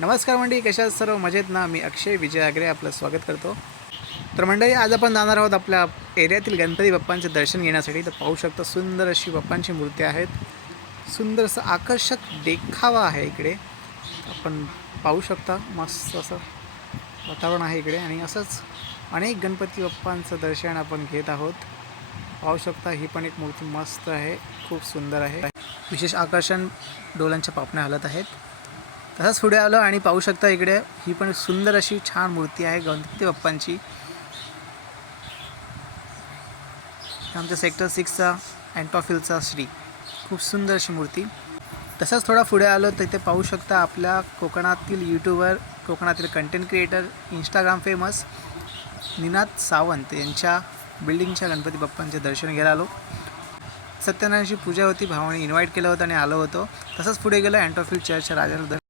नमस्कार मंडळी, कशा आहात सर्व? मजेत ना? मी अक्षय विजय आगरे आपलं स्वागत करतो. तर मंडळी, आज आपण जाणार आहोत आपल्या एरियातील गणपती बाप्पांचे दर्शन घेण्यासाठी. तर पाहू शकता सुंदर अशी बाप्पांची मूर्ती आहेत. सुंदर असं आकर्षक देखावा आहे इकडे. आपण पाहू शकता मस्त असं वातावरण आहे इकडे आणि असंच अनेक गणपती बाप्पांचं दर्शन आपण घेत आहोत. पाहू शकता ही पण एक मूर्ती मस्त आहे, खूप सुंदर आहे. विशेष आकर्षण डोलांच्या पापण्या हलत आहेत. तसंच पुढे आलो आणि पाहू शकता इकडे ही पण सुंदर अशी छान मूर्ती आहे गणपती बाप्पांची. आमच्या सेक्टर 6चा अँटॉफिलचा श्री, खूप सुंदर अशी मूर्ती. तसंच थोडा पुढे आलो तर इथे पाहू शकता आपल्या कोकणातील यूट्यूबर, कोकणातील content creator, Instagram famous Ninad Sawant यांच्या बिल्डिंगच्या गणपती बाप्पांचे दर्शन घ्यायला आलो. सत्यनारायणची पूजा होती, भावाने इन्व्हाइट केलं होतं आणि आलो होतो. तसंच पुढे गेलो अँटॉफिल चर्चच्या राजाला